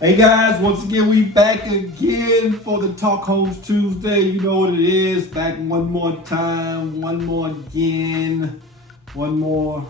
Hey guys, once again we back again for the Talk Homes Tuesday. You know what it is. Back one more time, one more again, one more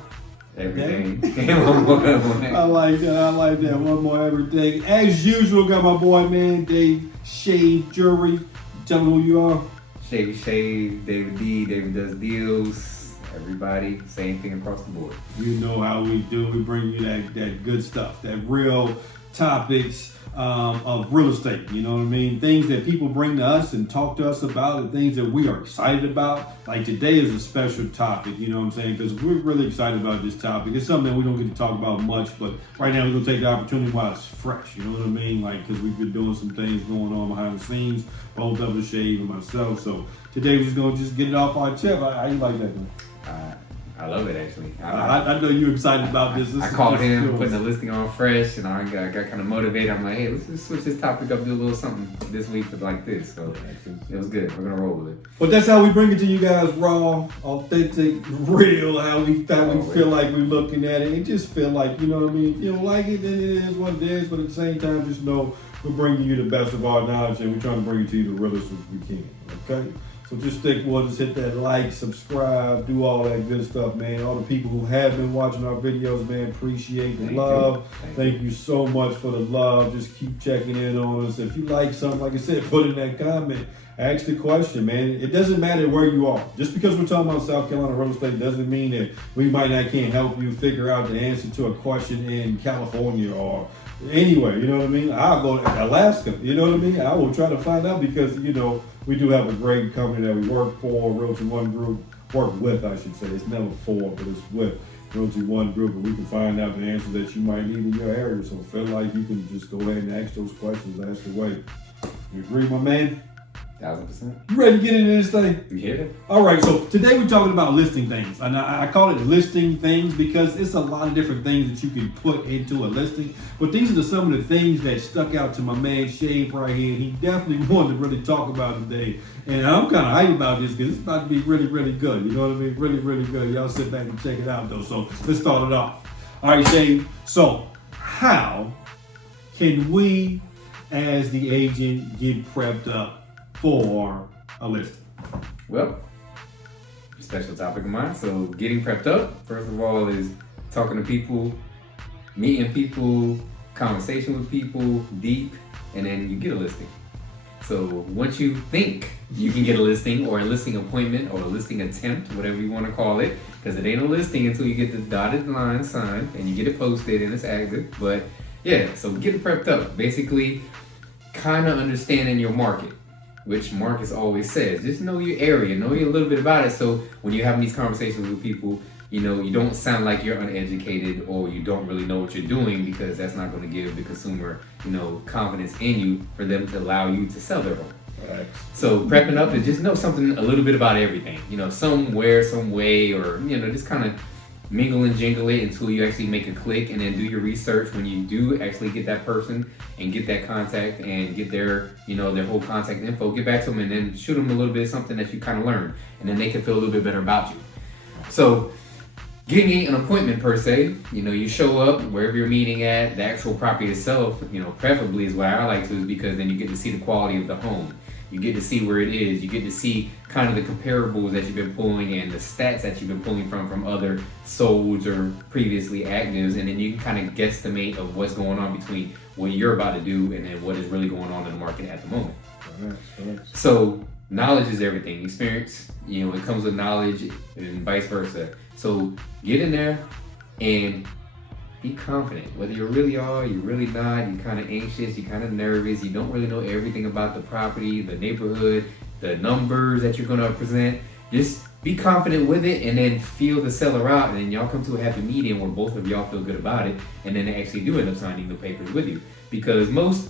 everything. I like that. One more everything. As usual, got my boy man Dave Shave Jury. Tell me who you are. Shave, David D, David Does Deals, everybody, same thing across the board. You know how we do. We bring you that good stuff, that real topics of real estate. You know what I mean? Things that people bring to us and talk to us about, and things that we are excited about. Like today is a special topic, you know what I'm saying? Because we're really excited about this topic. It's something that we don't get to talk about much, but right now we're going to take the opportunity while it's fresh, you know what I mean? Like, because we've been doing some things going on behind the scenes, both of us, Shave and myself. So today we're just going to get it off our chest. How you like that, man? I love it, actually. I know you're excited about this. I called him, putting the listing on fresh, and I got kind of motivated. I'm like, hey, let's just switch this topic up, do a little something this week like this. So it was good. We're going to roll with it. But that's how we bring it to you guys, raw, authentic, real, how we feel like we're looking at it. And just feel like, you know what I mean? If you don't like it, then it is what it is. But at the same time, just know we're bringing you the best of our knowledge, and we're trying to bring it to you the realest as we can, okay? So just stick with us, hit that like, subscribe, do all that good stuff, man. All the people who have been watching our videos, man, appreciate the love. Thank you so much for the love. Just keep checking in on us. If you like something, like I said, put in that comment. Ask the question, man. It doesn't matter where you are. Just because we're talking about South Carolina real estate doesn't mean that we can't help you figure out the answer to a question in California or anywhere, you know what I mean? I'll go to Alaska, you know what I mean? I will try to find out because, you know, we do have a great company that we work for, Realty One Group, work with, I should say. It's never for, but it's with Realty One Group, and we can find out the answers that you might need in your area. So feel like you can just go ahead and ask those questions, ask away. You agree, my man? 1,000%. You ready to get into this thing? Yeah. All right, so today we're talking about listing things. And I call it listing things because it's a lot of different things that you can put into a listing. But these are some of the things that stuck out to my man Shave right here. He definitely wanted to really talk about today. And I'm kind of hyped about this because it's about to be really, really good. You know what I mean? Really, really good. Y'all sit back and check it out, though. So let's start it off. All right, Shave. So how can we, as the agent, get prepped up for a listing? Well, special topic of mine. So getting prepped up, first of all, is talking to people, meeting people, conversation with people, deep, and then you get a listing. So once you think you can get a listing or a listing appointment or a listing attempt, whatever you want to call it, because it ain't a listing until you get the dotted line signed and you get it posted and it's active. But yeah, so getting prepped up, basically kind of understanding your market, which Marcus always says, just know your area, know a little bit about it. So when you're having these conversations with people, you know, you don't sound like you're uneducated or you don't really know what you're doing, because that's not going to give the consumer, you know, confidence in you for them to allow you to sell their home. Right. So prepping up is just know something, a little bit about everything, you know, somewhere, some way, or, you know, just kind of mingle and jingle it until you actually make a click, and then do your research when you do actually get that person and get that contact and get their, you know, their whole contact info, get back to them and then shoot them a little bit of something that you kind of learned, and then they can feel a little bit better about you. So getting an appointment per se, you know, you show up wherever you're meeting at, the actual property itself, you know, preferably is what I like to, is because then you get to see the quality of the home. You get to see where it is. You get to see kind of the comparables that you've been pulling and the stats that you've been pulling from other solds or previously actives, and then you can kind of guesstimate of what's going on between what you're about to do and then what is really going on in the market at the moment. So knowledge is everything. Experience, you know, it comes with knowledge and vice versa. So get in there and be confident. Whether you really are, you're really not, you're kind of anxious, you're kind of nervous, you don't really know everything about the property, the neighborhood, the numbers that you're going to present. Just be confident with it, and then feel the seller out, and then y'all come to a happy medium where both of y'all feel good about it, and then they actually do end up signing the papers with you. Because most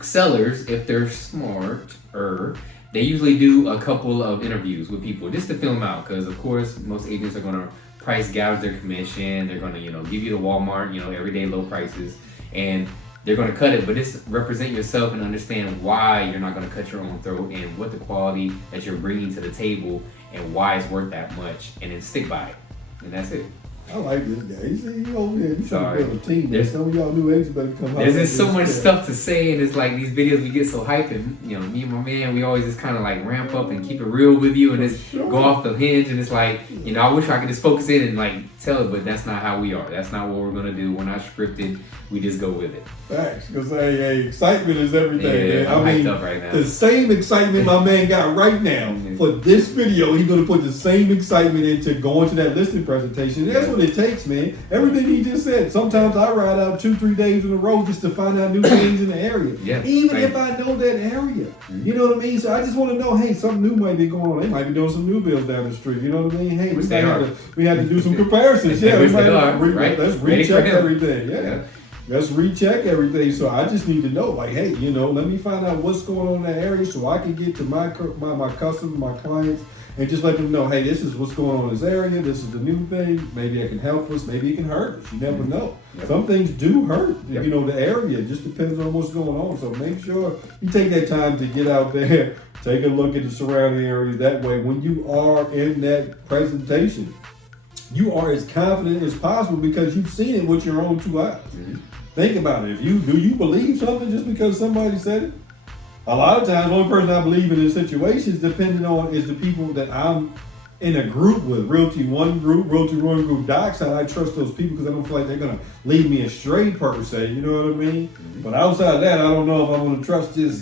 sellers, if they're smarter, they usually do a couple of interviews with people just to feel them out. Because of course, most agents are going to price gouge their commission. They're going to, you know, give you the Walmart, you know, everyday low prices, and they're going to cut it. But just represent yourself and understand why you're not going to cut your own throat, and what the quality that you're bringing to the table and why it's worth that much, and then stick by it. And that's it. I like this guy. He over there. He's trying Sorry. to build a team. There's- Some of y'all new agents better come out. There's just so much stuff to say, and it's like these videos we get so hyped, and you know, me and my man, we always just kind of like ramp up and keep it real with you, and just go off the hinge, and it's like, you know, I wish I could just focus in and like tell it, but that's not how we are. That's not what we're gonna do. We're not scripted. We just go with it. Facts, because hey, excitement is everything. Yeah, man. I'm I mean, hyped up right now. the same excitement my man got right now for this video, he's gonna put the same excitement into going to that listing presentation. That's what it takes, man. Everything he just said. Sometimes I ride out 2-3 days in a row just to find out new things in the area. Yeah, Even same. if I know that area. You know what I mean? So I just want to know, hey, something new might be going on. They might be doing some new builds down the street. You know what I mean? Hey, Which we they might are. have to do some comparisons. Yeah, we Which might they have are, to right? let's Ready for recheck him. everything. Yeah. Yeah. Let's recheck everything. So I just need to know, like, hey, you know, let me find out what's going on in that area so I can get to my customers, my clients, and just let them know, hey, this is what's going on in this area. This is the new thing. Maybe it can help us. Maybe it can hurt us. You never know. Yep. Some things do hurt. Yep. You know, the area. It just depends on what's going on. So make sure you take that time to get out there, take a look at the surrounding areas. That way, when you are in that presentation, you are as confident as possible because you've seen it with your own 2 eyes. Mm-hmm. Think about it. Do you believe something just because somebody said it? A lot of times, the only person I believe in this situation is depending on is the people that I'm in a group with. Realty One group, Docs. I trust those people because I don't feel like they're gonna lead me astray per se. You know what I mean? Mm-hmm. But outside of that, I don't know if I'm gonna trust this,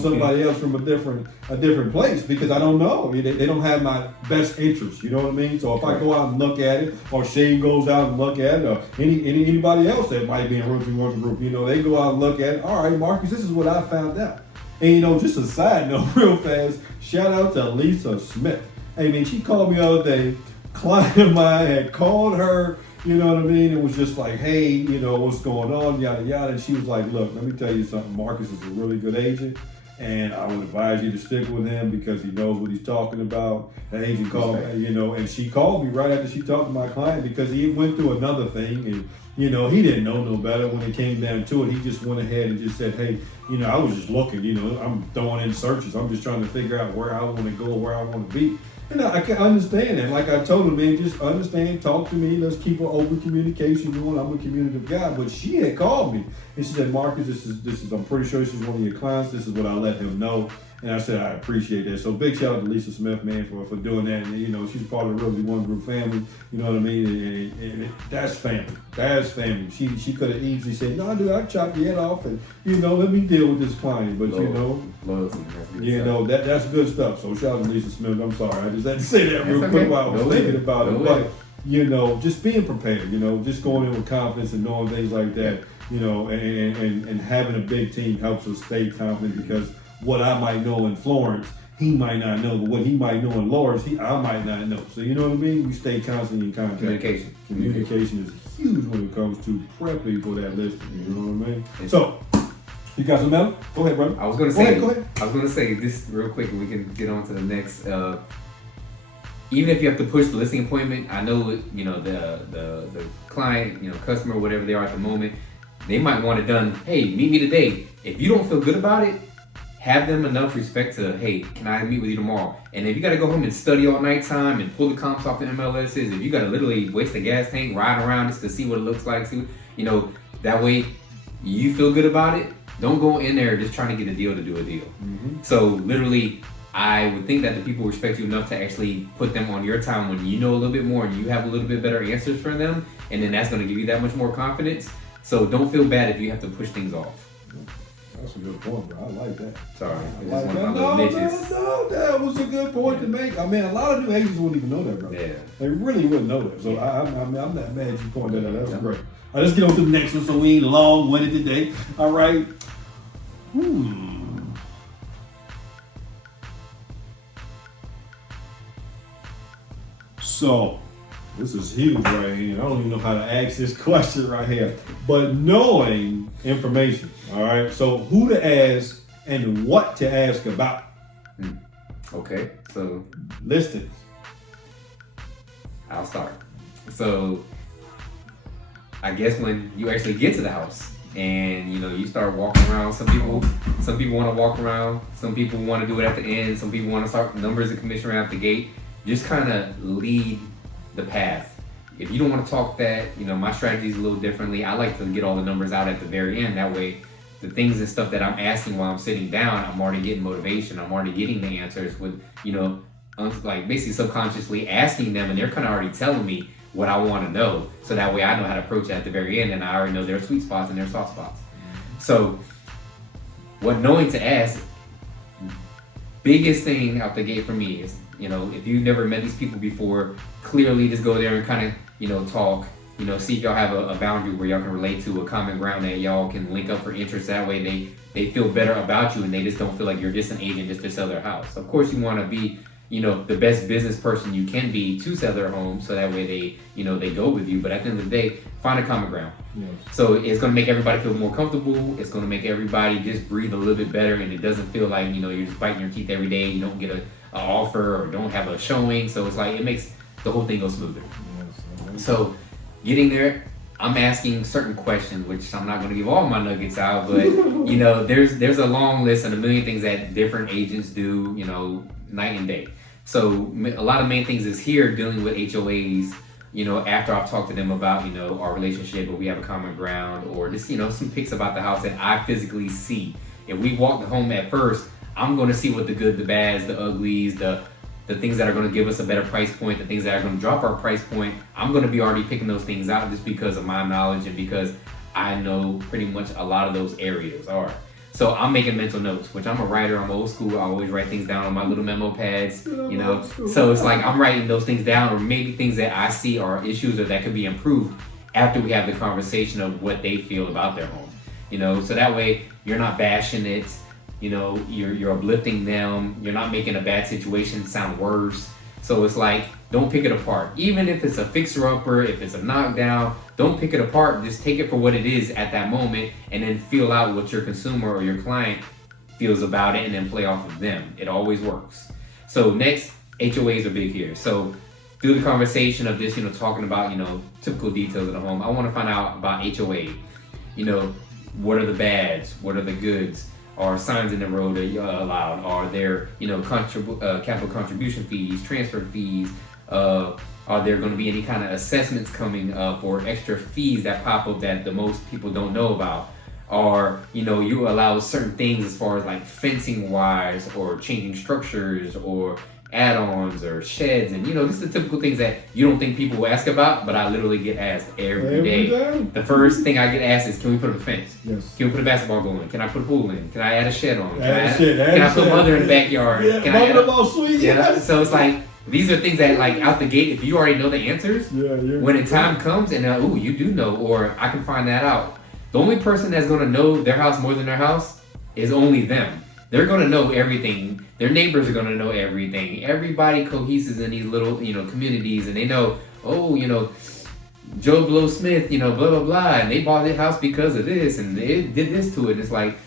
somebody else from a different place because I don't know. I mean, they don't have my best interest. You know what I mean? So if I go out and look at it, or Shane goes out and look at it, or anybody else that might be in Realty One group, they go out and look at it. All right, Marcus, this is what I found out. And just a side note, real fast, shout out to Lisa Smith. Hey man, she called me the other day. Client of mine had called her, you know what I mean? It was just like, hey, what's going on, yada yada. And she was like, look, let me tell you something. Marcus is a really good agent, and I would advise you to stick with him because he knows what he's talking about. The agent called, and she called me right after she talked to my client because he went through another thing and. He didn't know no better when it came down to it. He just went ahead and just said, hey, I was just looking, I'm throwing in searches. I'm just trying to figure out where I want to go, where I want to be. And I can understand that. Like I told him, man, just understand, talk to me. Let's keep an open communication going. I'm a communicative guy. But she had called me and she said, Marcus, this is, I'm pretty sure this is one of your clients. This is what I let him know. And I said, I appreciate that. So big shout out to Lisa Smith, man, for doing that. And, she's part of the Realty One Group family. You know what I mean? And that's family. That's family. She could have easily said, no, dude, I'll chop your head off and, let me deal with this client. But, that's good stuff. So shout out to Lisa Smith. I'm sorry. I just had to say that real quick while I was thinking about it. But, just being prepared, just going in with confidence and knowing things like that, and having a big team helps us stay confident because what I might know in Florence, he might not know, but what he might know in Lawrence, I might not know. So you know what I mean? We stay constantly in contact. Communication is huge when it comes to prepping for that listing. You know what I mean? So, you got some metal? Go ahead, brother. I was gonna say this real quick, and we can get on to the next. Even if you have to push the listing appointment, I know the client, customer, whatever they are at the moment, they might want it done. Hey, meet me today. If you don't feel good about it, have them enough respect to, hey, can I meet with you tomorrow? And if you got to go home and study all night time and pull the comps off the MLSs, if you got to literally waste a gas tank, ride around just to see what it looks like, that way you feel good about it. Don't go in there just trying to get a deal to do a deal. Mm-hmm. So literally, I would think that the people respect you enough to actually put them on your time when you know a little bit more and you have a little bit better answers for them, and then that's going to give you that much more confidence. So don't feel bad if you have to push things off. That's a good point, bro. I like that. Sorry, it's like one that. of my little niches. No, that was a good point to make. I mean, a lot of new agents wouldn't even know that, bro. Yeah. They really wouldn't know that. So I'm not mad you pointed that out. That was great. All right, let's get on to the next one so we ain't long-winded today. All right. So, this is huge right here. I don't even know how to ask this question right here. But knowing information, all right? So who to ask and what to ask about. Okay, so listings. I'll start. So I guess when you actually get to the house and you start walking around, some people want to walk around, some people want to do it at the end, some people want to start numbers and commission right out the gate. Just kind of lead the path. if you don't want to talk that, my strategy is a little differently. I like to get all the numbers out at the very end. That way, the things and stuff that I'm asking while I'm sitting down, I'm already getting motivation. I'm already getting the answers with, like basically subconsciously asking them, and they're kind of already telling me what I want to know. So that way I know how to approach it at the very end, and I already know their sweet spots and their soft spots. So what knowing to ask, biggest thing out the gate for me is, if you've never met these people before, clearly just go there and kind of, talk, see if y'all have a boundary where y'all can relate to, a common ground that y'all can link up for interest. That way they feel better about you and they just don't feel like you're just an agent just to sell their house. Of course you want to be, the best business person you can be to sell their home, so that way they go with you. But at the end of the day, find a common ground. Yes. So it's going to make everybody feel more comfortable. It's going to make everybody just breathe a little bit better, and it doesn't feel like, you're just biting your teeth every day. You don't get an offer or don't have a showing. So it's like, it makes the whole thing go smoother. Yes. So getting there, I'm asking certain questions, which I'm not going to give all my nuggets out, but there's a long list and a million things that different agents do, night and day. So a lot of main things is here dealing with HOAs, after I've talked to them about, our relationship, or we have a common ground, or just, some pics about the house that I physically see. If we walk the home at first, I'm going to see what the good, the bads, the uglies, the things that are going to give us a better price point, the things that are going to drop our price point. I'm going to be already picking those things out just because of my knowledge and because I know pretty much a lot of those areas are. So I'm making mental notes, which I'm a writer, I'm old school. I always write things down on my little memo pads, So it's like I'm writing those things down, or maybe things that I see are issues or that could be improved after we have the conversation of what they feel about their home. So that way you're not bashing it, you're uplifting them, you're not making a bad situation sound worse. So it's like, don't pick it apart. Even if it's a fixer-upper, if it's a knockdown, don't pick it apart. Just take it for what it is at that moment, and then feel out what your consumer or your client feels about it, and then play off of them. It always works. So next, HOAs are big here. So through the conversation of this, talking about, typical details of the home, I want to find out about HOA. What are the bads? What are the goods? Are signs in the road that you're allowed? Are there, capital contribution fees, transfer fees? Are there going to be any kind of assessments coming up, or extra fees that pop up that the most people don't know about? Or, you allow certain things as far as like fencing wise, or changing structures, or add-ons, or sheds, and just the typical things that you don't think people will ask about, but I literally get asked every day. The first thing I get asked is, can we put up a fence? Yes. Can we put a basketball goal in? Can I put a pool in? Can I add a shed on? Can I put mother in the backyard? Yeah, can I add sweet. Yes. So it's like, these are things that, like, out the gate, if you already know the answers, when the time comes and you do know, or I can find that out. The only person that's going to know their house more than their house is only them. They're going to know everything. Their neighbors are going to know everything. Everybody cohesive in these little, communities, and they know, Joe Blow Smith, blah, blah, blah, and they bought their house because of this, and they did this to it. It's like,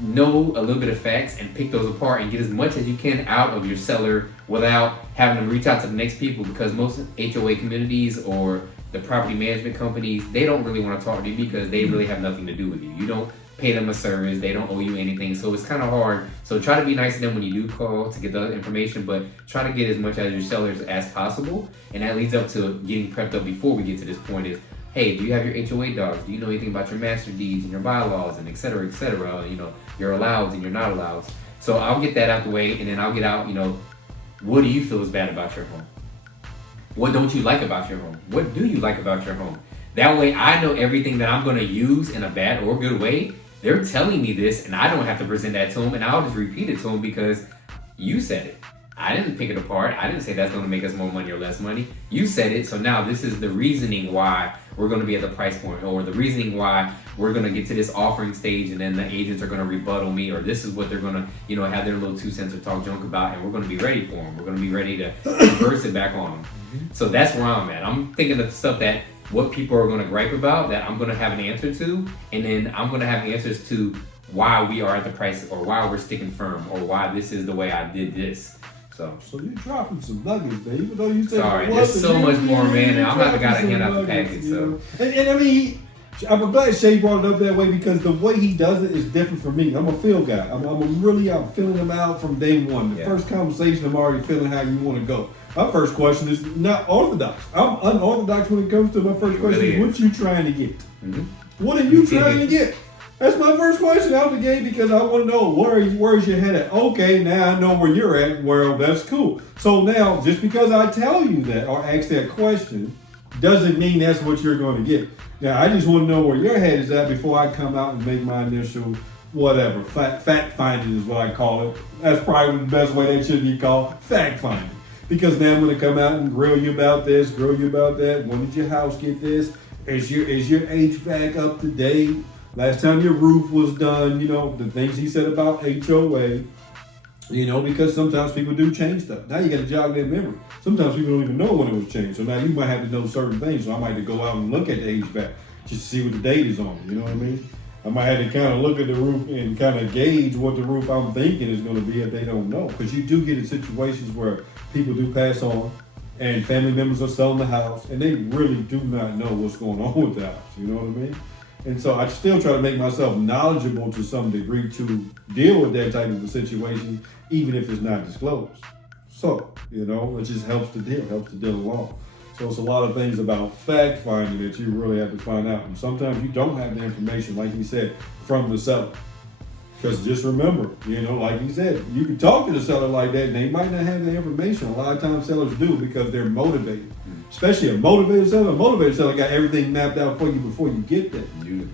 know a little bit of facts and pick those apart and get as much as you can out of your seller without having to reach out to the next people, because most HOA communities or the property management companies, they don't really want to talk to you because they really have nothing to do with you. You don't pay them a service, they don't owe you anything, so it's kind of hard. So try to be nice to them when you do call to get the information, but try to get as much out of your sellers as possible. And that leads up to getting prepped up before we get to this point is, hey, do you have your HOA docs? Do you know anything about your master deeds and your bylaws and et cetera, your allows and your not allows? So I'll get that out the way, and then I'll get out, what do you feel is bad about your home? What don't you like about your home? What do you like about your home? That way I know everything that I'm going to use in a bad or good way. They're telling me this, and I don't have to present that to them, and I'll just repeat it to them because you said it. I didn't pick it apart. I didn't say that's going to make us more money or less money. You said it, so now this is the reasoning why we're going to be at the price point, or the reasoning why we're going to get to this offering stage, and then the agents are going to rebuttal me, or this is what they're going to, have their little 2 cents or talk junk about, and we're going to be ready for them. We're going to be ready to reverse it back on them. So that's where I'm at. I'm thinking of the stuff that what people are going to gripe about that I'm going to have an answer to, and then I'm going to have answers to why we are at the price, or why we're sticking firm, or why this is the way I did this. So you're dropping some nuggets, man. Even though you said sorry, there's so much more, man. And I'm not the guy to hand out the package. So and I mean, I'm glad Shay brought it up that way, because the way he does it is different from me. I'm a feel guy. I'm feeling him out from day one. The first conversation, I'm already feeling how you want to go. My first question is not orthodox. I'm unorthodox when it comes to my first question. Really Is what you trying to get? Mm-hmm. What are you trying to get? That's my first question out the gate because I want to know where's your head at. Okay, now I know where you're at. Well, that's cool. So now, just because I tell you that or ask that question, doesn't mean that's what you're going to get. Now, I just want to know where your head is at before I come out and make my initial whatever. Fact finding is what I call it. That's probably the best way that should be called, fact finding. Because now I'm going to come out and grill you about this, grill you about that. When did your house get this? Is your HVAC up to date? Last time your roof was done, you know, the things he said about HOA, you know, because sometimes people do change stuff. Now you got to jog their memory. Sometimes people don't even know when it was changed. So now you might have to know certain things. So I might have to go out and look at the HVAC just to see what the date is on it. You know what I mean? I might have to kind of look at the roof and kind of gauge what the roof I'm thinking is going to be if they don't know. Because you do get in situations where people do pass on and family members are selling the house and they really do not know what's going on with the house. You know what I mean? And so I still try to make myself knowledgeable to some degree to deal with that type of a situation, even if it's not disclosed. So, you know, it just helps to deal along. So it's a lot of things about fact finding that you really have to find out. And sometimes you don't have the information, like you said, from the seller. Because just remember, you know, like you said, you can talk to the seller like that and they might not have the information. A lot of times sellers do because they're motivated. Especially a motivated seller. A motivated seller got everything mapped out for you before you get there. Usually.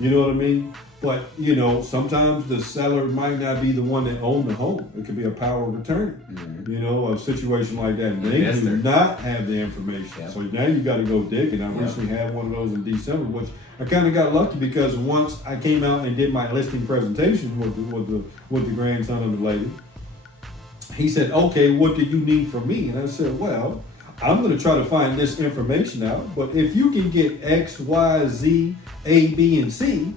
You know what I mean? But, you know, sometimes the seller might not be the one that owned the home. It could be a power of attorney, you know, a situation like that. And they do not have the information. Yep. So now you got to go dig. And I recently had one of those in December, which I kind of got lucky because once I came out and did my listing presentation with the grandson of the lady, he said, okay, what do you need from me? And I said, well, I'm going to try to find this information out, but if you can get X, Y, Z, A, B, and C,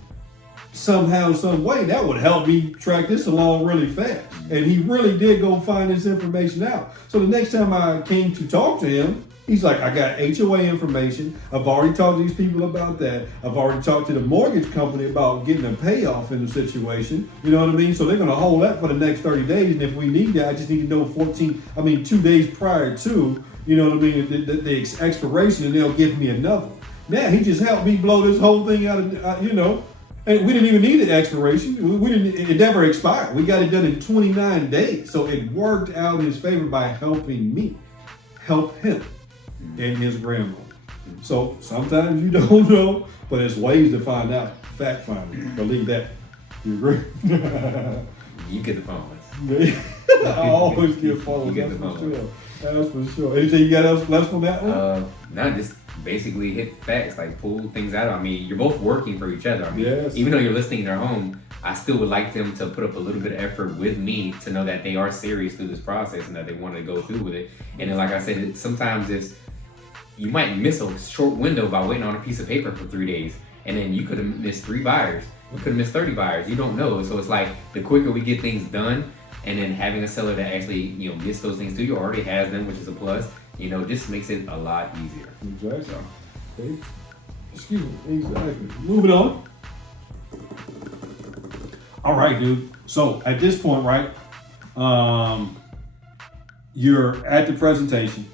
somehow, some way, that would help me track this along really fast. And he really did go find this information out. So the next time I came to talk to him, he's like, I got HOA information. I've already talked to these people about that. I've already talked to the mortgage company about getting a payoff in the situation. You know what I mean? So they're going to hold that for the next 30 days. And if we need that, I just need to know 2 days prior to, you know what I mean, the expiration, and they'll give me another. Now he just helped me blow this whole thing out of, you know, and we didn't even need the expiration. It never expired. We got it done in 29 days. So it worked out in his favor by helping me help him and his grandmother. So sometimes you don't know, but there's ways to find out. Fact finding. Believe that. You agree? You get the phone. I always get phones. You get the phone. That's for sure. Anything you got else left from that one? No, just basically hit facts, like pull things out. I mean, you're both working for each other. I mean, yes. Even though you're listing their home, I still would like them to put up a little bit of effort with me to know that they are serious through this process and that they want to go through with it. And then, like I said, sometimes you might miss a short window by waiting on a piece of paper for 3 days, and then you could have missed 3 buyers. You could have missed 30 buyers. You don't know. So it's like the quicker we get things done, and then having a seller that actually, you know, gets those things to you, already has them, which is a plus, you know, just makes it a lot easier. Exactly. Okay. Excuse me. Exactly. Moving on. All right, dude. So at this point, right, you're at the presentation.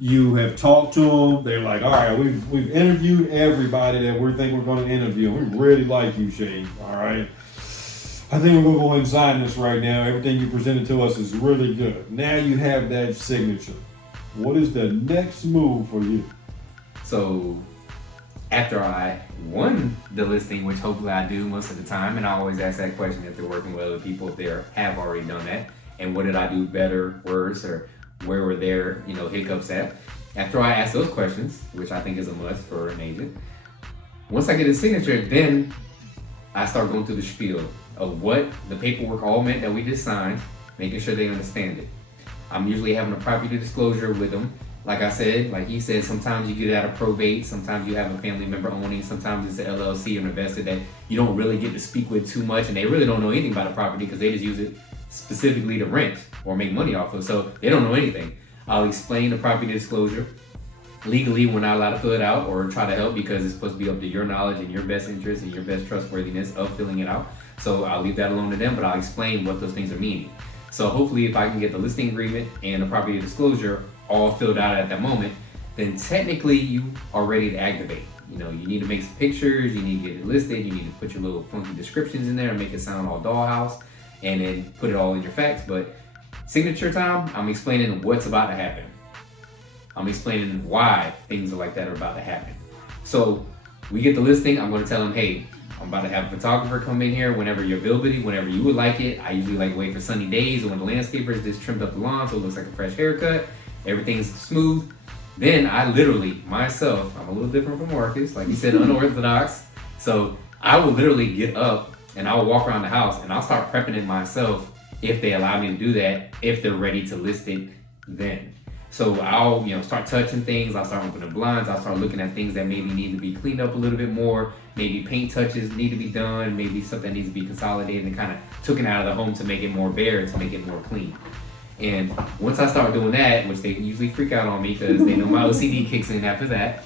You have talked to them. They're like, all right, we've interviewed everybody that we think we're going to interview. We really like you, Shane. All right. I think we're going to go ahead and sign this right now. Everything you presented to us is really good. Now you have that signature. What is the next move for you? So after I won the listing, which hopefully I do most of the time, and I always ask that question if they're working with other people, if they have already done that, and what did I do better, worse, or where were their, you know, hiccups at? After I ask those questions, which I think is a must for an agent, once I get a signature, then I start going through the spiel of what the paperwork all meant that we just signed, making sure they understand it. I'm usually having a property disclosure with them. Like I said, like he said, sometimes you get out of probate, sometimes you have a family member owning, sometimes it's an LLC or an investor that you don't really get to speak with too much, and they really don't know anything about the property because they just use it specifically to rent or make money off of, so they don't know anything. I'll explain the property disclosure. Legally, we're not allowed to fill it out or try to help because it's supposed to be up to your knowledge and your best interest and your best trustworthiness of filling it out. So I'll leave that alone to them, but I'll explain what those things are meaning. So hopefully if I can get the listing agreement and the property disclosure all filled out at that moment, then technically you are ready to activate. You know, you need to make some pictures, you need to get it listed, you need to put your little funky descriptions in there and make it sound all dollhouse, and then put it all in your facts. But signature time, I'm explaining what's about to happen. I'm explaining why things like that are about to happen. So we get the listing, I'm gonna tell them, hey, I'm about to have a photographer come in here whenever your availability, whenever you would like it. I usually like wait for sunny days or when the landscaper just trimmed up the lawn so it looks like a fresh haircut. Everything's smooth. Then I literally, myself, I'm a little different from Marcus, like you said, unorthodox. So I will literally get up and I'll walk around the house and I'll start prepping it myself if they allow me to do that, if they're ready to list it then. So I'll, start touching things, I'll start opening blinds, I'll start looking at things that maybe need to be cleaned up a little bit more, maybe paint touches need to be done, maybe something needs to be consolidated and kind of taken out of the home to make it more bare, to make it more clean. And once I start doing that, which they usually freak out on me because they know my OCD kicks in after that,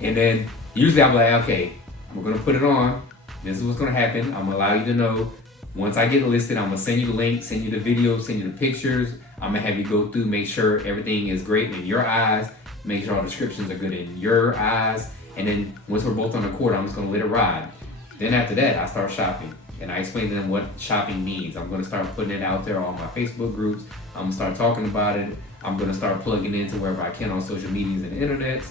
and then usually I'm like, okay, we're gonna put it on, this is what's gonna happen, I'm gonna allow you to know, once I get it listed, I'm gonna send you the link, send you the video, send you the pictures, I'm gonna have you go through, make sure everything is great in your eyes, make sure all descriptions are good in your eyes, and then once we're both on the court, I'm just gonna let it ride. Then after that, I start shopping. And I explain to them what shopping means. I'm gonna start putting it out there on my Facebook groups. I'm gonna start talking about it. I'm gonna start plugging into wherever I can on social medias and the internet.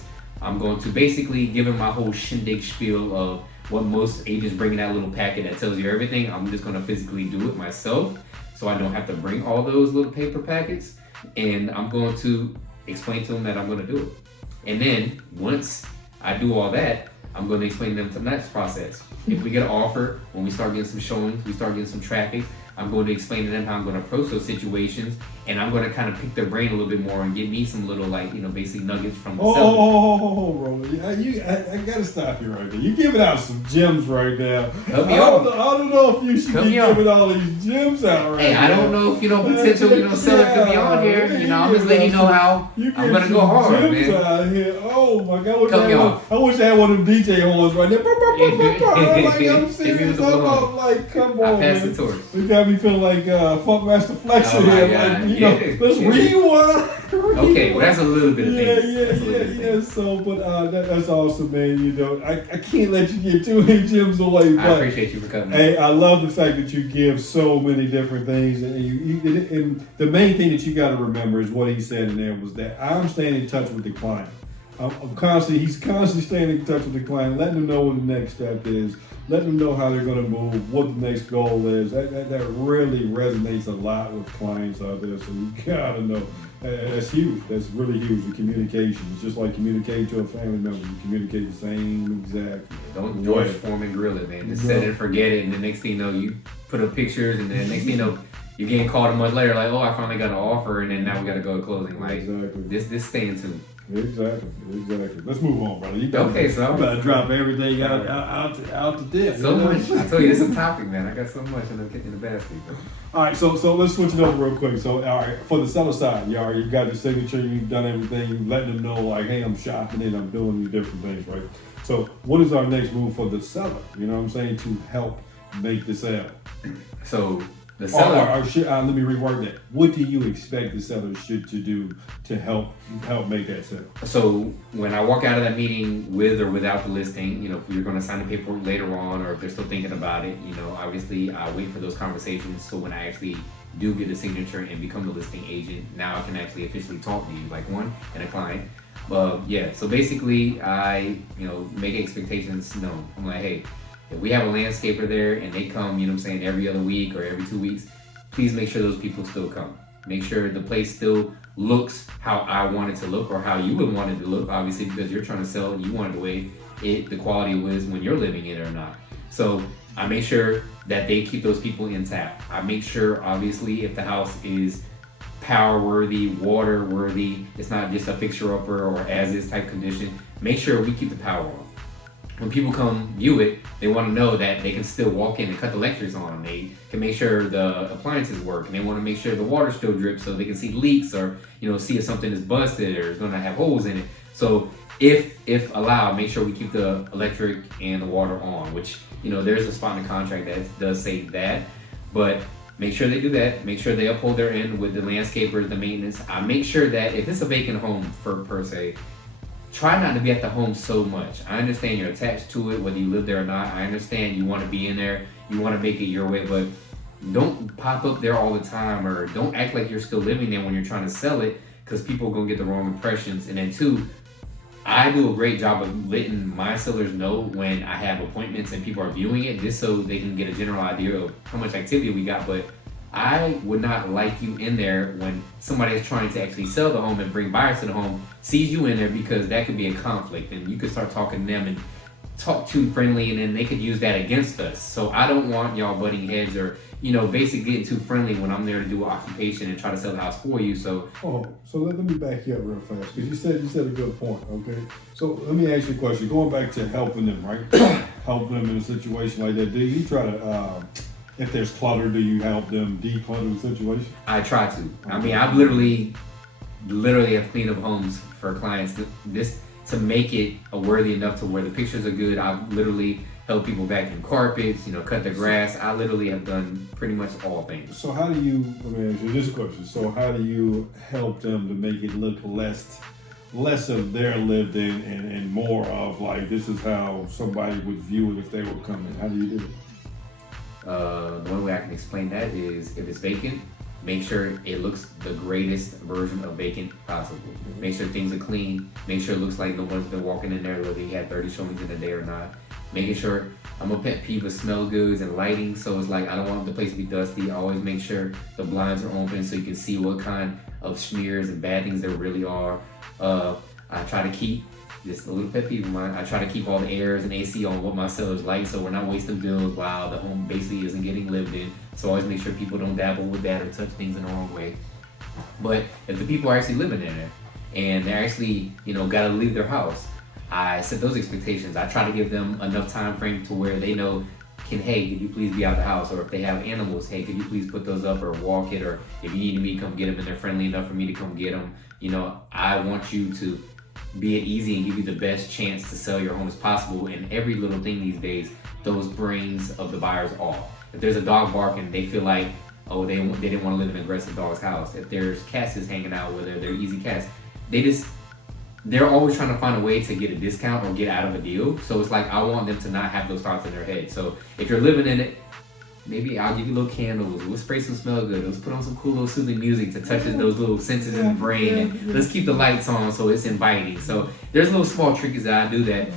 I'm going to basically give them my whole shindig spiel of what most agents bring in that little packet that tells you everything. I'm just gonna physically do it myself, so I don't have to bring all those little paper packets. And I'm going to explain to them that I'm gonna do it. And then once I do all that, I'm going to explain to them the next process. If we get an offer, when we start getting some showings, we start getting some traffic, I'm going to explain to them how I'm going to approach those situations, and I'm going to kind of pick their brain a little bit more and give me some little, basic nuggets from the seller. Roland, I got to stop you right there. You're giving out some gems right now. I don't know if you should be giving all these gems out right now. Hey, I don't know if, potential, seller could be on here. I'm just letting you know how I'm going to go hard, man. Out here. Oh, my God. I wish I had one of them DJ horns right there. I'm serious. Come on, I passed the torch. You got me feeling like Funkmaster Flex in here. Let's rewind. Okay, well, that's a little bit of things. Yeah. So, but that's awesome, man. I can't let you get too many gems away. I appreciate you for coming. Hey, I love the fact that you give so many different things, and the main thing that you got to remember is what he said in there was that I'm staying in touch with the client. He's constantly staying in touch with the client, letting them know what the next step is, letting them know how they're going to move, what the next goal is. That really resonates a lot with clients out there. So you gotta know. That's huge. That's really huge. The communication. It's just like communicating to a family member. You communicate the same exact. Don't George Foreman grill it, man. Just set it and forget it, and the next thing you know, you put up pictures, and then next thing you know, you're getting called a month later, like, oh, I finally got an offer, and then now we got to go to closing. Like, this stay in tune. Exactly. Let's move on, brother. You better drop everything out the dip. So much. I told you, it's a topic, man. I got so much in the basket, bro. All right, so let's switch it over real quick. So, all right, for the seller side, you got your signature, you've done everything, you letting them know, like, hey, I'm shopping and I'm doing these different things, right? So, what is our next move for the seller? You know what I'm saying? To help make the sale. So, the seller. Let me reword that. What do you expect the seller to do to help make that sale? So when I walk out of that meeting with or without the listing, if you're going to sign the paperwork later on, or if they're still thinking about it, obviously I wait for those conversations. So when I actually do get the signature and become the listing agent, now I can actually officially talk to you like one and a client. So basically I, make expectations known. I'm like, hey, if we have a landscaper there and they come, every other week or every 2 weeks, please make sure those people still come. Make sure the place still looks how I want it to look, or how you would want it to look, obviously, because you're trying to sell and you want it the way the quality was when you're living in it or not. So I make sure that they keep those people intact. I make sure, obviously, if the house is power worthy, water worthy, it's not just a fixture upper or as is type condition, make sure we keep the power on. When people come view it, they want to know that they can still walk in and cut the electrics on. They can make sure the appliances work, and they want to make sure the water still drips so they can see leaks, or see if something is busted or is going to have holes in it. So if allowed, make sure we keep the electric and the water on, which there's a spot in the contract that does say that. But make sure they do that. Make sure they uphold their end with the landscapers, the maintenance. I make sure that if it's a vacant home per se, try not to be at the home so much. I understand you're attached to it, whether you live there or not. I understand you want to be in there, you want to make it your way, but don't pop up there all the time, or don't act like you're still living there when you're trying to sell it, because people are going to get the wrong impressions. And then two, I do a great job of letting my sellers know when I have appointments and people are viewing it, just so they can get a general idea of how much activity we got. But I would not like you in there when somebody is trying to actually sell the home and bring buyers to the home, sees you in there, because that could be a conflict, and you could start talking to them and talk too friendly, and then they could use that against us. So I don't want y'all butting heads, or basically getting too friendly when I'm there to do an occupation and try to sell the house for you. So so let me back you up real fast, because you said a good point. Okay, so let me ask you a question. Going back to helping them, right? Helping them in a situation like that. Do you try to, if there's clutter, do you help them declutter the situation? I try to. I mean, I've literally have cleaned up homes for clients to make it worthy enough to where the pictures are good. I've literally helped people vacuum carpets, cut the grass. I literally have done pretty much all things. So how do you, let me ask you this question. So how do you help them to make it look less of their lived in and more of like, this is how somebody would view it if they were coming? How do you do it? The one way I can explain that is, if it's vacant, make sure it looks the greatest version of vacant possible. Make sure things are clean. Make sure it looks like no one's been walking in there, whether he had 30 showings in a day or not. Making sure, I'm a pet peeve with smell goods and lighting, so it's like I don't want the place to be dusty. I always make sure the blinds are open so you can see what kind of smears and bad things there really are. I try to keep, just a little pet peeve of mine, I try to keep all the airs and AC on what my sellers like, so we're not wasting bills while the home basically isn't getting lived in. So always make sure people don't dabble with that or touch things in the wrong way. But if the people are actually living in there and they're actually, gotta leave their house, I set those expectations. I try to give them enough time frame to where they know, hey, could you please be out of the house? Or if they have animals, hey, could you please put those up or walk it? Or if you need me to come get them and they're friendly enough for me to come get them, I want you to be it easy and give you the best chance to sell your home as possible. And every little thing these days, those brings of the buyers off. If there's a dog barking, they feel like, oh, they didn't want to live in an aggressive dog's house. If there's cats hanging out, whether they're easy cats, they're always trying to find a way to get a discount or get out of a deal. So it's like, I want them to not have those thoughts in their head. So if you're living in it, maybe I'll give you little candles. We'll spray some smell good. Let's put on some cool little soothing music to touch those little senses in the brain. And let's keep the lights on so it's inviting. So there's little small tricks that I do that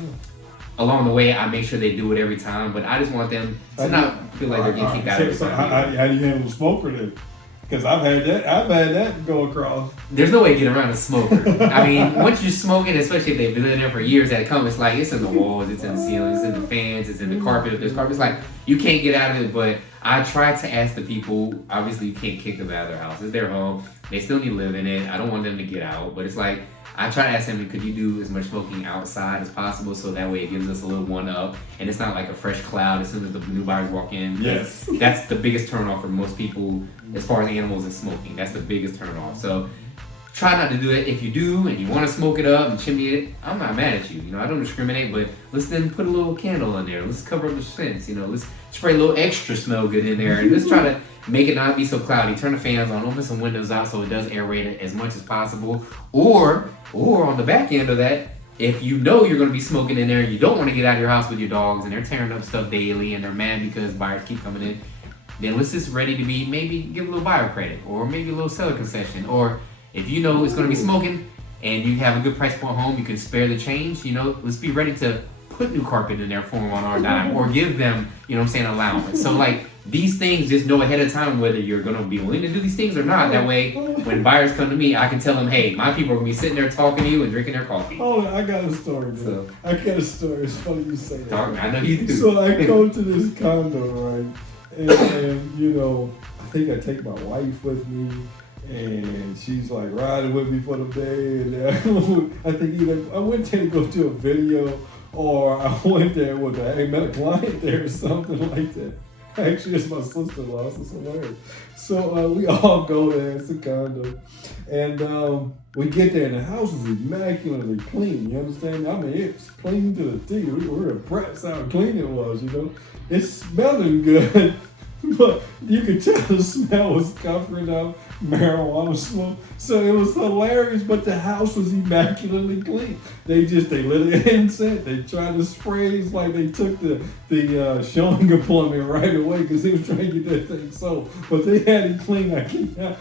along the way. I make sure they do it every time. But I just want them to not feel like they're getting kicked out every time. How do you handle the smoker then? Because I've had that go across. There's no way to get around a smoker. I mean, once you're smoking, especially if they've been in there for years at a come, it's like, it's in the walls, it's in the ceilings, it's in the fans, it's in the carpet. If there's carpet, it's like, you can't get out of it. But I try to ask the people, obviously you can't kick them out of their house. It's their home. They still need to live in it. I don't want them to get out. But it's like, I try to ask them, could you do as much smoking outside as possible, so that way it gives us a little one up, and it's not like a fresh cloud as soon as the new buyers walk in. Yes. That's the biggest turn off for most people as far as animals and smoking. That's the biggest turn off. So try not to do it. If you do and you want to smoke it up and chimney it, I'm not mad at you. I don't discriminate, but let's then put a little candle in there. Let's cover up the scents. Let's spray a little extra smell good in there, and let's try to make it not be so cloudy. Turn the fans on, open some windows out so it does aerate it as much as possible. Or on the back end of that, if you know you're going to be smoking in there and you don't want to get out of your house with your dogs and they're tearing up stuff daily and they're mad because buyers keep coming in, then let's just ready to be, maybe give a little buyer credit or maybe a little seller concession. Or if you know it's going to be smoking and you have a good price point home, you can spare the change, let's be ready to put new carpet in there for them on our dime, or give them, allowance. So like, these things, just know ahead of time whether you're going to be willing to do these things or not. That way, when buyers come to me, I can tell them, hey, my people are going to be sitting there talking to you and drinking their coffee. Oh, I got a story, man. I got a story. It's funny you say that. I know you do. So I go to this condo, right? And I think I take my wife with me. And she's like riding with me for the day. And I think either I went there to go to a video, or I went there with I met a client there or something like that. Actually, it's my sister-in-law, so it's hilarious. So we all go there, it's a condo. And we get there and the house is immaculately clean, you understand? I mean, it's clean to the T. We were impressed how clean it was, It's smelling good. but you could tell the smell was covering up marijuana smoke. So it was hilarious, but the house was immaculately clean. They lit it incense. They tried to spray. It's like they took the showing appointment right away because they was trying to get that thing sold. But they had it clean. I cannot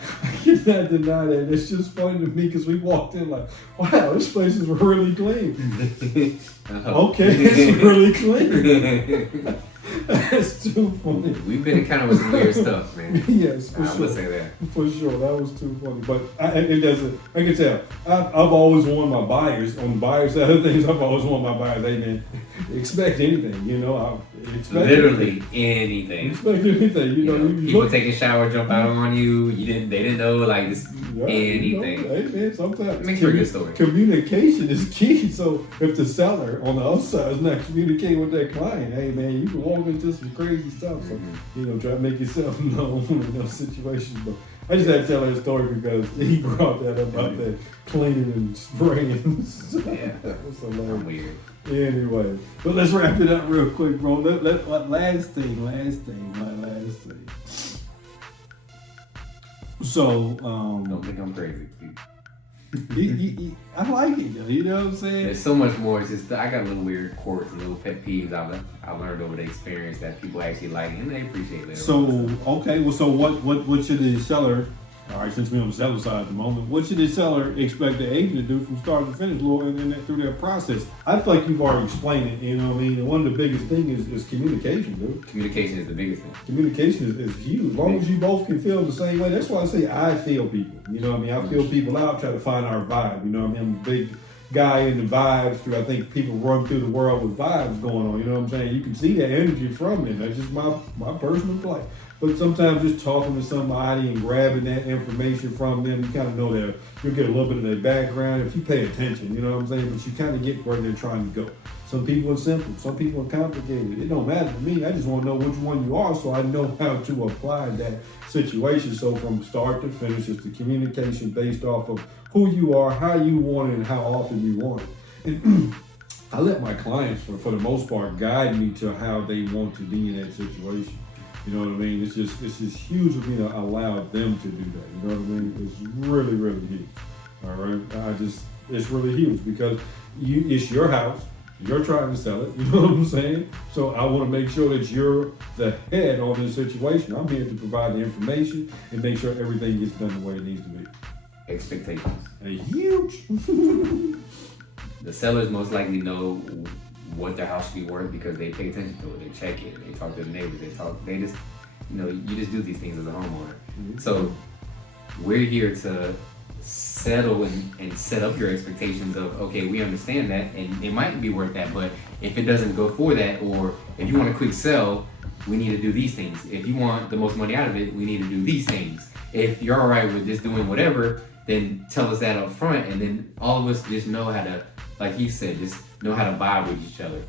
deny that. It's just funny to me because we walked in like, wow, this place is really clean. Okay, it's really clean. That's too funny. We've been in kind of with some weird stuff, man. Yes, for I sure. would say that. For sure, that was too funny. But it doesn't. I can tell. I've always warned my buyers on the buyer side of things. I've always warned my buyers, hey man, expect anything. You know, I expect Literally anything. Expect anything. You know, people taking a shower, jump out on you. They didn't know like this. Yeah, anything. You know, hey man, sometimes Makes for a good story. Communication is key. So if the seller on the other side is not communicating with their client, hey man, you can walk into some crazy stuff. So you know, try to make yourself known in those situations. But I just had to tell that story because he brought that up about that cleaning and spraying. So Yeah, that was hilarious. weird. Anyway, but let's wrap it up real quick, bro. Last thing. So, Don't think I'm crazy, please. I like it, though. You know what I'm saying? There's so much more. It's just I got little weird quirks, little pet peeves I learned over the experience that people actually like and they appreciate later. So, okay, well, so what should the seller? All right, since we're on the seller side at the moment, what should the seller expect the agent to do from start to finish, Lord, and then through their process? I feel like you've already explained it. You know what I mean? And one of the biggest things is communication, dude. Communication is the biggest thing. Communication is huge. As long as you both can feel the same way. That's why I say I feel people. You know what I mean? I feel people out, try to find our vibe. You know what I mean? I'm a big guy in the vibes. I think people run through the world with vibes going on. You know what I'm saying? You can see that energy from them. That's just my personal play. But sometimes just talking to somebody and grabbing that information from them, you kind of know that you'll get a little bit of their background if you pay attention, you know what I'm saying? But you kind of get where they're trying to go. Some people are simple, some people are complicated. It don't matter to me. I just want to know which one you are so I know how to apply that situation. So from start to finish, it's the communication based off of who you are, how you want it, and how often you want it. And I let my clients, for the most part, guide me to how they want to be in that situation. You know what I mean? It's just huge of me to allow them to do that. You know what I mean? It's really, really huge. All right? It's really huge because it's your house. You're trying to sell it. You know what I'm saying? So I want to make sure that you're the head on this situation. I'm here to provide the information and make sure everything gets done the way it needs to be. Expectations. A huge. The sellers most likely know what their house should be worth because they pay attention to it, they check it, they talk to the neighbors, they just, you just do these things as a homeowner. Mm-hmm. So we're here to settle and set up your expectations of, okay, we understand that and it might be worth that, but if it doesn't go for that, or if you want a quick sell, we need to do these things. If you want the most money out of it, we need to do these things. If you're all right with just doing whatever, then tell us that up front, and then all of us just know how to, like he said, just know how to vibe with each other.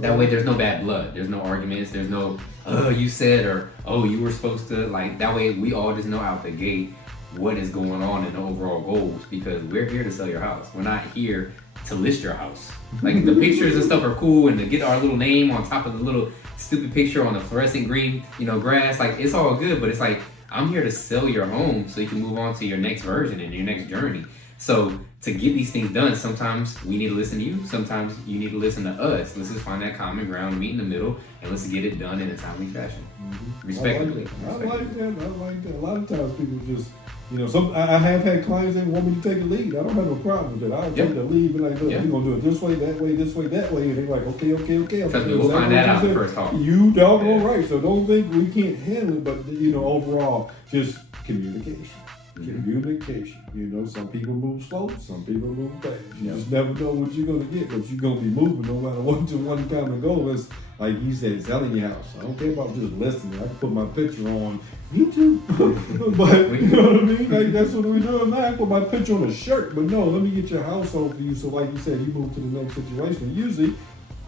That way there's no bad blood, there's no arguments, there's no, oh, you said, or oh, you were supposed to, like, that way we all just know out the gate what is going on in the overall goals, because we're here to sell your house. We're not here to list your house. Like, the pictures and stuff are cool, and to get our little name on top of the little stupid picture on the fluorescent green, grass, like, it's all good, but it's like, I'm here to sell your home so you can move on to your next version and your next journey. So to get these things done, sometimes we need to listen to you, sometimes you need to listen to us. Let's just find that common ground, meet in the middle, and let's get it done in a timely fashion. Mm-hmm. Respectfully. I like that. A lot of times people just, I have had clients that want me to take a lead. I don't have no problem with that. I'll take the lead, but like, look, we're going to do it this way, that way, this way, that way. And they're like, okay. Trust me, we'll find that out the first talk. You doggone right. So don't think we can't handle it, but, overall, just communication. Communication. Some people move slow, some people move fast. You just never know what you're going to get, but you're going to be moving no matter what you want to come and go. It's like you said, selling your house. I don't care about just listening. I can put my picture on YouTube. But you know what I mean? Like, that's what we're doing now. I put my picture on a shirt, but no, let me get your house sold for you. So like you said, you move to the next situation. Usually,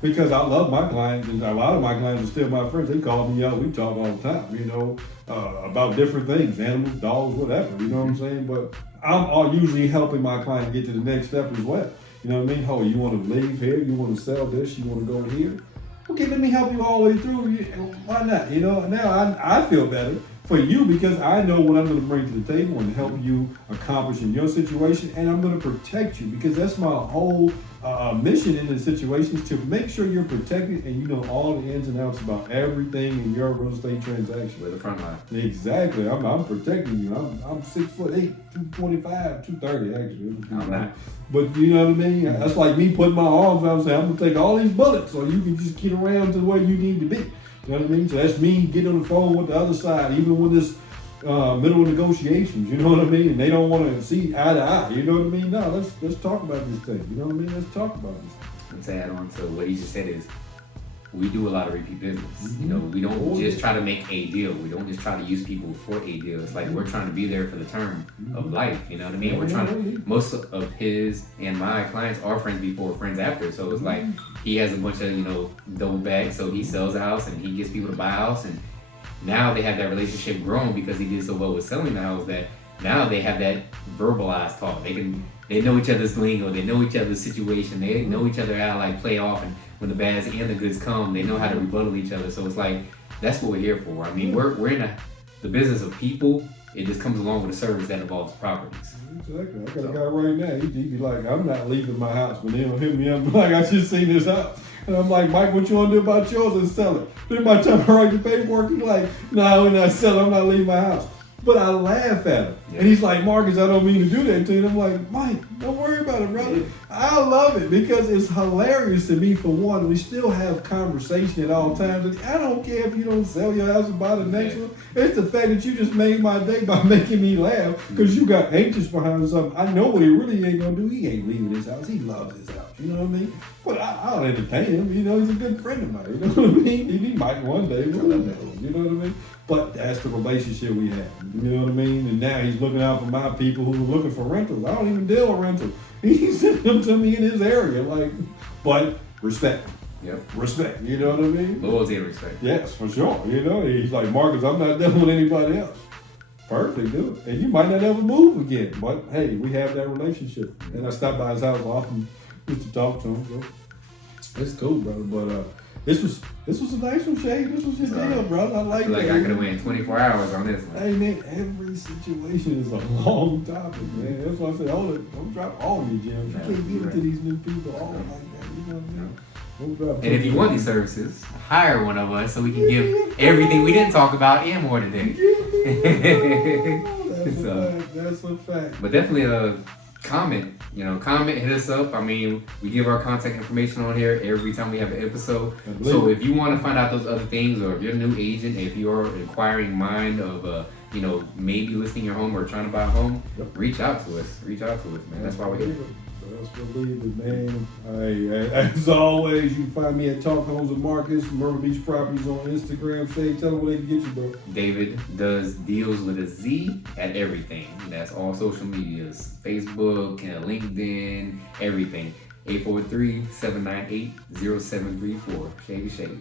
because I love my clients, and a lot of my clients are still my friends. They call me out. We talk all the time, about different things, animals, dogs, whatever. You know what I'm saying? But I'm usually helping my client get to the next step as well. You know what I mean? Oh, you want to leave here? You want to sell this? You want to go here? Okay, let me help you all the way through. Why not? You know, now I feel better for you because I know what I'm going to bring to the table and help you accomplish in your situation, and I'm going to protect you because that's my whole mission in the situation is to make sure you're protected and you know all the ins and outs about everything in your real estate transaction. With the front line. Exactly. I'm protecting you. I'm 6'8", 225, 230 actually. I'm not. But you know what I mean? That's like me putting my arms out and saying, I'm gonna take all these bullets so you can just get around to where you need to be. You know what I mean? So that's me getting on the phone with the other side, even with this middle of negotiations, you know what I mean? And they don't want to see eye to eye, you know what I mean? No, let's talk about this thing, you know what I mean? Let's talk about this thing. Let's add on to what he just said is we do a lot of repeat business. Mm-hmm. You know, we don't just try to make a deal. We don't just try to use people for a deal. It's like we're trying to be there for the term of life. You know what I mean? We're trying to, most of his and my clients are friends before, friends after. So it's like he has a bunch of, you know, double bags. So he sells a house and he gets people to buy a house. And now they have that relationship grown because he did so well with selling the house that now they have that verbalized talk. They know each other's lingo. They know each other's situation. They know each other how to like play off, and when the bads and the goods come, they know how to rebuttal each other. So it's like that's what we're here for. I mean, we're in the business of people. It just comes along with a service that involves properties. Exactly. I got a guy right now. He be like, I'm not leaving my house. When they don't hit me up, like I just seen this house. And I'm like, Mike, what you want to do about yours and sell it? Then by the time I write the paperwork, he's like, no, we're not selling. I'm not leaving my house. But I laugh at him. Yeah. And he's like, Marcus, I don't mean to do that to you. And I'm like, Mike, don't worry about it, brother. Yeah. I love it because it's hilarious to me, for one. We still have conversation at all times. And I don't care if you don't sell your house and buy the next one. It's the fact that you just made my day by making me laugh because you got anxious behind something. I know what he really ain't going to do. He ain't leaving his house. He loves his house. You know what I mean? But I'll entertain him. You know, he's a good friend of mine. You know what I mean? He might one day. We'll know. You know what I mean? But that's the relationship we have. You know what I mean? And now he's looking out for my people who are looking for rentals. I don't even deal with rentals. He's sending them to me in his area. Like, but respect. Yep. Respect. You know what I mean? Loyalty and respect. Yes, for sure. You know, he's like, Marcus, I'm not dealing with anybody else. Perfect, dude. And you might not ever move again. But hey, we have that relationship. And I stop by his house often just to talk to him. So it's cool, brother. But this was a nice one, Shay. This was your deal, brother. I like I feel that. like I could have went 24 hours on this one. Hey, man, every situation is a long topic, man. That's why I said, hold it. Don't drop all your gems. You can't give it to these new people all like that. You know what I mean? Don't drop and if you want these services, hire one of us so we can give everything we didn't talk about and more today. That's a fact. But definitely comment, hit us up. I mean, we give our contact information on here every time we have an episode. So if you want to find out those other things, or if you're a new agent, if you're inquiring mind of, maybe listing your home or trying to buy a home, reach out to us. Reach out to us, man. That's why we're here. Let's believe it, man. As always, you can find me at Talk Homes with Marcus, Myrtle Beach Properties on Instagram. Shay, tell them where they can get you, bro. David does deals with a Z at everything. That's all social medias, Facebook, LinkedIn, everything. 843-798-0734. Shady Shady.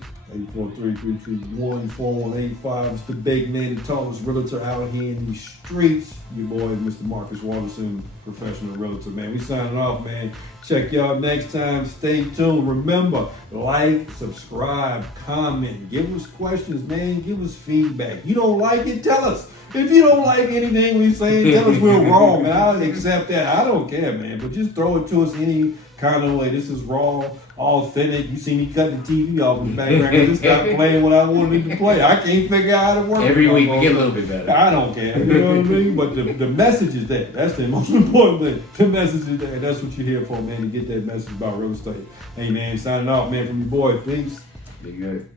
843-331-4185. It's the big man, the tallest realtor out here in these streets. Your boy, Mr. Marcus Waterson, professional realtor, man. We signing off, man. Check y'all next time. Stay tuned. Remember, like, subscribe, comment. Give us questions, man. Give us feedback. You don't like it, tell us. If you don't like anything we say, tell us we're wrong, man. I'll accept that. I don't care, man. But just throw it to us any kind of way. This is raw, authentic. You see me cut the TV off in the background. Just stop playing what I wanted it to play. I can't figure out how to work. Every week we get a little bit better. I don't care. You know what I mean? But the message is there. That's the most important thing. The message is there. That's what you're here for, man, to get that message about real estate. Hey, man, signing off, man, from your boy. Peace. Be good.